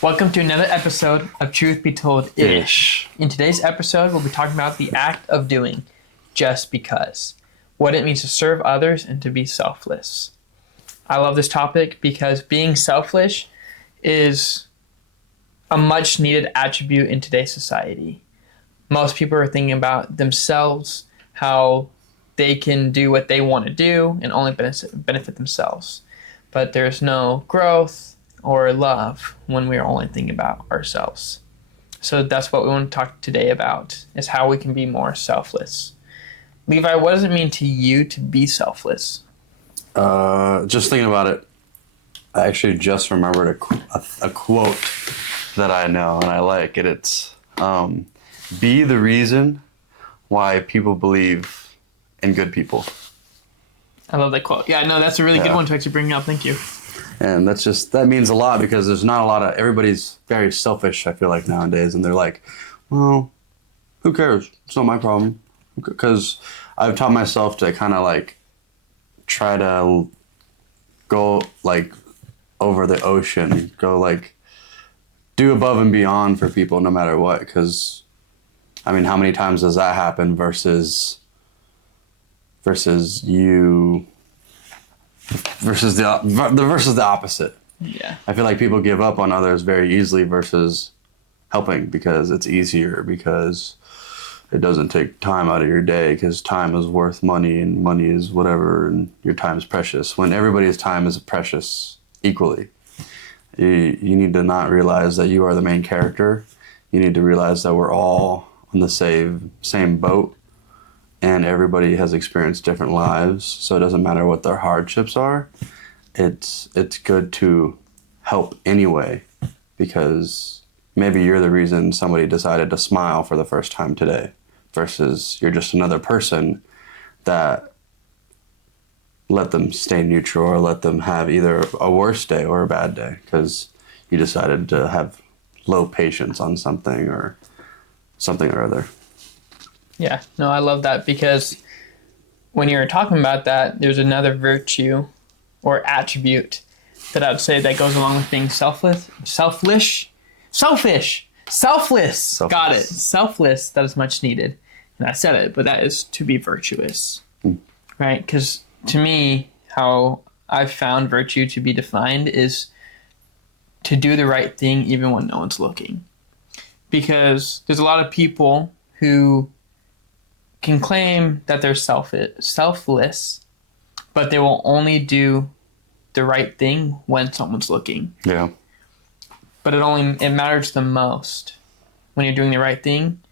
Welcome to another episode of Truth Be Told Ish. In today's episode, we'll be talking about the act of doing just because. What it means to serve others and to be selfless. I love this topic because being selfish is a much needed attribute in today's society. Most people are thinking about themselves, how they can do what they want to do and only benefit themselves. But there's no growth or love when we're only thinking about ourselves. So that's what we want to talk today about, is how we can be more selfless. Levi, what does it mean to you to be selfless? Just thinking about it, I actually just remembered a quote that I know and I like it. It's, be the reason why people believe in good people. I love that quote. Yeah, no, that's a really good one to actually bring up. Thank you. And that means a lot because there's not a lot of, everybody's very selfish, I feel like, nowadays. And they're like, well, who cares? It's not my problem. Because I've taught myself to kind of like try to go like over the ocean, go like do above and beyond for people no matter what. Because, I mean, how many times does that happen versus the opposite. Yeah. I feel like people give up on others very easily versus helping because it's easier, because it doesn't take time out of your day, because time is worth money and money is whatever and your time is precious. When everybody's time is precious equally. You need to not realize that you are the main character. You need to realize that we're all on the same boat. And everybody has experienced different lives, so it doesn't matter what their hardships are. It's good to help anyway, because maybe you're the reason somebody decided to smile for the first time today, versus you're just another person that let them stay neutral or let them have either a worse day or a bad day because you decided to have low patience on something or other. Yeah, no, I love that because when you're talking about that, there's another virtue or attribute that I would say that goes along with being selfless. Got it. Selfless, that is much needed. And I said it, but that is to be virtuous, right? Because to me, how I've found virtue to be defined is to do the right thing even when no one's looking. Because there's a lot of people who can claim that they're selfless, but they will only do the right thing when someone's looking. Yeah. But it matters the most when you're doing the right thing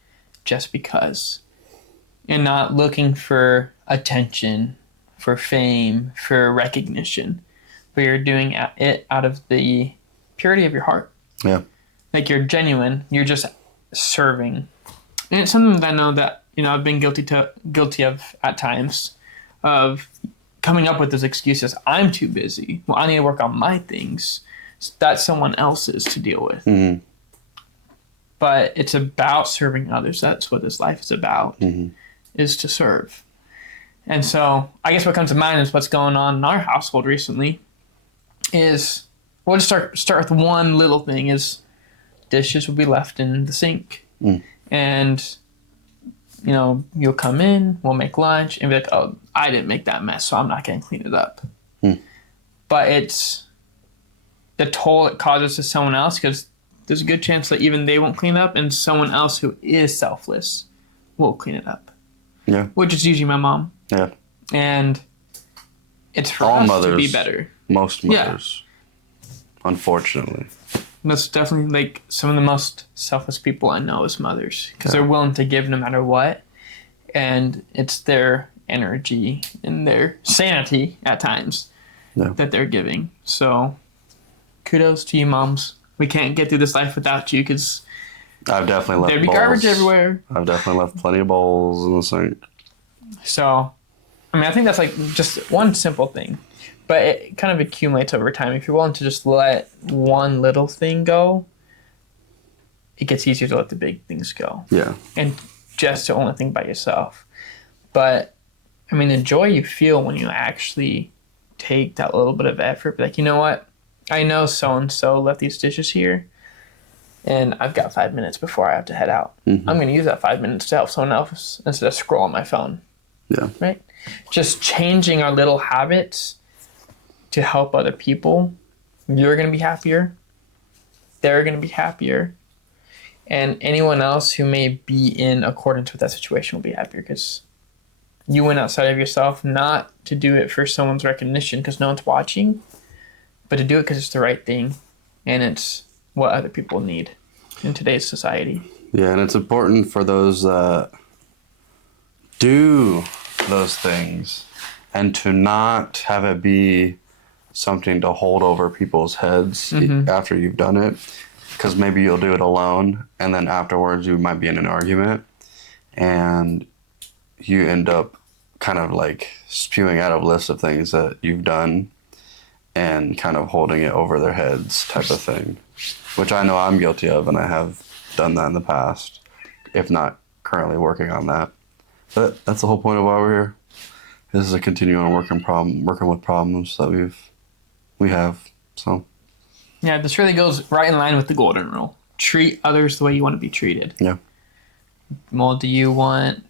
just because. And not looking for attention, for fame, for recognition. But you're doing it out of the purity of your heart. Yeah. Like you're genuine. You're just serving. And it's something that I know that I've been guilty of at times, of coming up with those excuses. I'm too busy. Well, I need to work on my things. That's someone else's to deal with. Mm-hmm. But it's about serving others. That's what this life is about, is to serve. And so I guess what comes to mind is what's going on in our household recently is, we'll just start with one little thing, is dishes will be left in the sink. And you'll come in, we'll make lunch, and be like, oh, I didn't make that mess, so I'm not going to clean it up. But it's the toll it causes to someone else, because there's a good chance that even they won't clean it up, and someone else who is selfless will clean it up. Yeah. Which is usually my mom. Yeah. And it's for all us mothers, to be better. Most mothers, unfortunately. That's definitely like some of the most selfless people I know is mothers, because they're willing to give no matter what, and it's their energy and their sanity at times that they're giving. So kudos to you, moms. We can't get through this life without you, because I've definitely left there'd be bowls. garbage everywhere. I've definitely left plenty of bowls in the sink. So, I think that's like just one simple thing. But it kind of accumulates over time. If you're willing to just let one little thing go, it gets easier to let the big things go. Yeah. And just to only think about yourself. But, the joy you feel when you actually take that little bit of effort, be like, you know what? I know so-and-so left these dishes here, and I've got 5 minutes before I have to head out. Mm-hmm. I'm going to use that 5 minutes to help someone else instead of scrolling my phone. Yeah. Right? Just changing our little habits to help other people. You're going to be happier. They're going to be happier. And anyone else who may be in accordance with that situation will be happier because you went outside of yourself not to do it for someone's recognition because no one's watching, but to do it because it's the right thing and it's what other people need in today's society. Yeah, and it's important for those that do those things and to not have it be something to hold over people's heads after you've done it, because maybe you'll do it alone and then afterwards you might be in an argument and you end up kind of like spewing out a list of things that you've done and kind of holding it over their heads type of thing, which I know I'm guilty of, and I have done that in the past, if not currently working on that. But that's the whole point of why we're here. This is a continuing working with problems that we have. So Yeah, this really goes right in line with the golden rule. Treat others the way you want to be treated. yeah. Well, do you want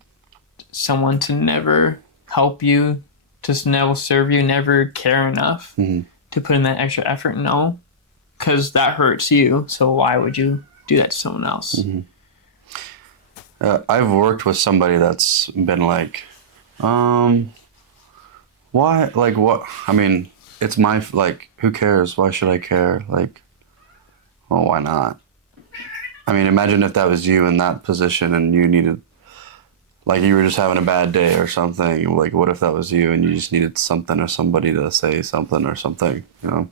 someone to never help you, to never serve you, never care enough to put in that extra effort? No, because that hurts you. So why would you do that to someone else? Mm-hmm. I've worked with somebody that's been like, why? Like, what? I mean, it's my, like, who cares? Why should I care? Like, well, why not? I mean, imagine if that was you in that position and you needed, like, you were just having a bad day or something. Like, what if that was you and you just needed something or somebody to say something or something, you know?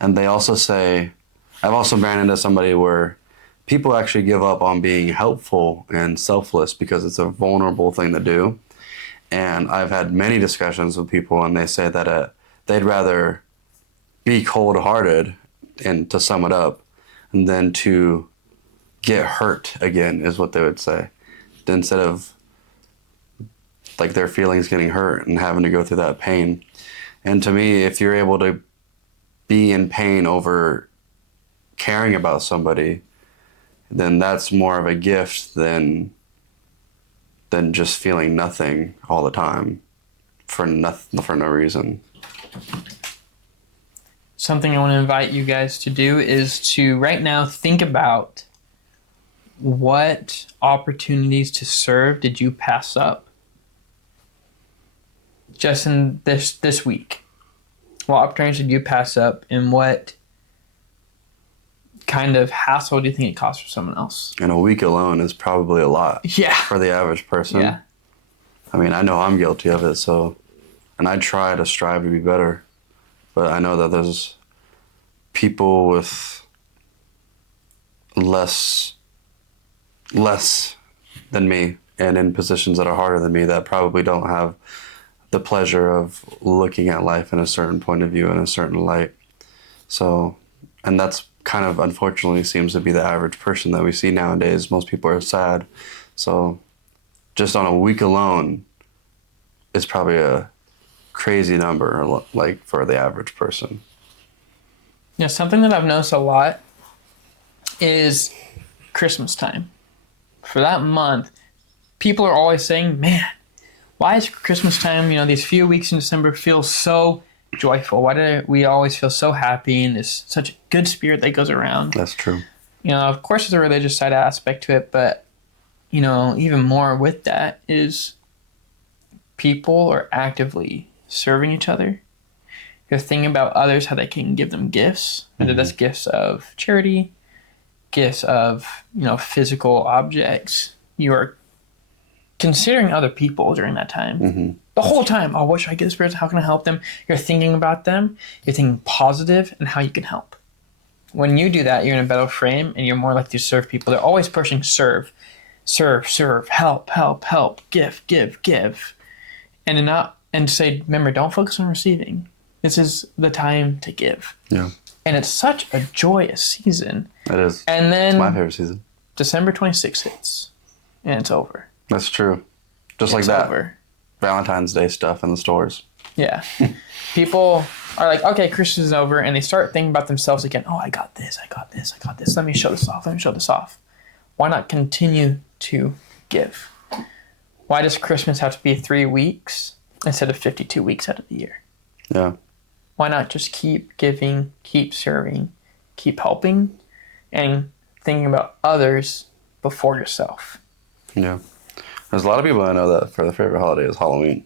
And they also say, I've also ran into somebody where people actually give up on being helpful and selfless because it's a vulnerable thing to do. And I've had many discussions with people, and they say that they'd rather be cold-hearted, and to sum it up, and then to get hurt again is what they would say, instead of like their feelings getting hurt and having to go through that pain. And to me, if you're able to be in pain over caring about somebody, then that's more of a gift than just feeling nothing all the time for no reason. Something I want to invite you guys to do is to right now think about what opportunities to serve did you pass up just in this week. What opportunities did you pass up, and what kind of hassle do you think it costs for someone else? And a week alone is probably a lot for the average person. Yeah. I mean, I know I'm guilty of it, so, and I try to strive to be better, but I know that there's people with less than me and in positions that are harder than me that probably don't have the pleasure of looking at life in a certain point of view, in a certain light. So, and that's kind of unfortunately seems to be the average person that we see nowadays. Most people are sad. So just on a week alone is probably a crazy number, like, for the average person. Yeah, something that I've noticed a lot is Christmas time. For that month, people are always saying, man, why is Christmas time, these few weeks in December feel so joyful? Why do we always feel so happy, and there's such a good spirit that goes around? That's true. Of course there's a religious side aspect to it, but, even more with that is people are actively serving each other. They're thinking about others, how they can give them gifts, whether that's gifts of charity, gifts of, physical objects. You are considering other people during that time. The whole time. Oh, what should I get this person? How can I help them? You're thinking about them. You're thinking positive and how you can help. When you do that, you're in a better frame and you're more likely to serve people. They're always pushing serve, help, give. And say, remember, don't focus on receiving. This is the time to give. Yeah. And it's such a joyous season. It is. And then it's my favorite season. December 26th hits, and it's over. That's true. Just It's like that. over. Valentine's Day stuff in the stores. Yeah. People are like, okay, Christmas is over, and they start thinking about themselves again. Oh, I got this, I got this, I got this. Let me show this off. Let me show this off. Why not continue to give? Why does Christmas have to be 3 weeks instead of 52 weeks out of the year? Yeah. Why not just keep giving, keep serving, keep helping, and thinking about others before yourself? Yeah. There's a lot of people I know that for their favorite holiday is Halloween.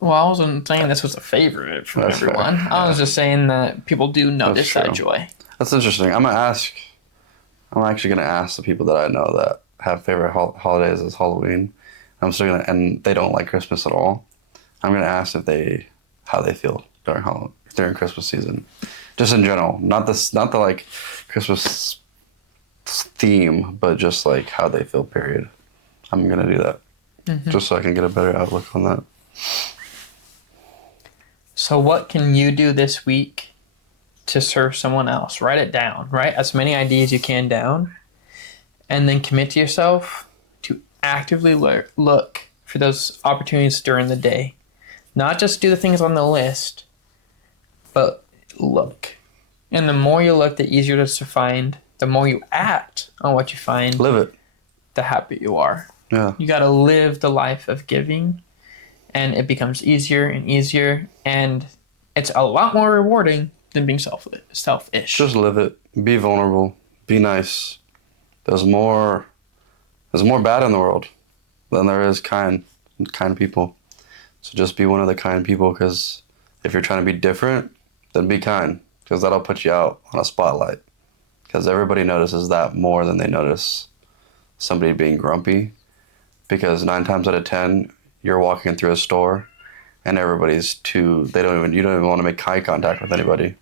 Well, I wasn't saying this was a favorite from That's everyone. fair. I was just saying that people do notice that joy. That's interesting. I'm actually gonna ask the people that I know that have favorite holidays as Halloween. And they don't like Christmas at all. I'm gonna ask how they feel during Christmas season, just in general. Not the like Christmas theme, but just like how they feel. Period. I'm gonna do that just so I can get a better outlook on that. So what can you do this week to serve someone else? Write it down. Write as many ideas you can down, and then commit to yourself to actively look for those opportunities during the day. Not just do the things on the list, but look. And the more you look, the easier it is to find. The more you act on what you find, Live it. the happier you are. Yeah. You got to live the life of giving, and it becomes easier and easier, and it's a lot more rewarding than being selfish. Just live it. Be vulnerable. Be nice. There's more bad in the world than there is kind people. So just be one of the kind people, because if you're trying to be different, then be kind, because that'll put you out on a spotlight. Because everybody notices that more than they notice somebody being grumpy. Because 9 times out of 10, you're walking through a store and everybody's you don't even want to make eye contact with anybody.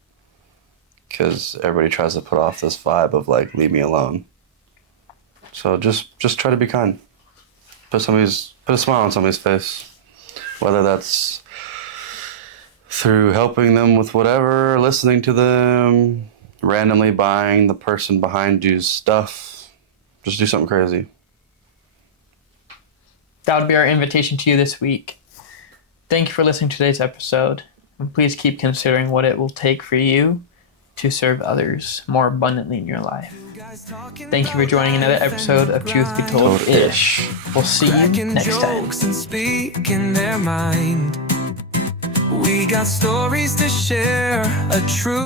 Because everybody tries to put off this vibe of like, leave me alone. So just try to be kind. Put a smile on somebody's face. Whether that's through helping them with whatever, listening to them, randomly buying the person behind you's stuff. Just do something crazy. That would be our invitation to you this week. Thank you for listening to today's episode. And please keep considering what it will take for you to serve others more abundantly in your life. Thank you for joining another episode of Truth Be Told-ish. We'll see you next time. We got stories to share, a true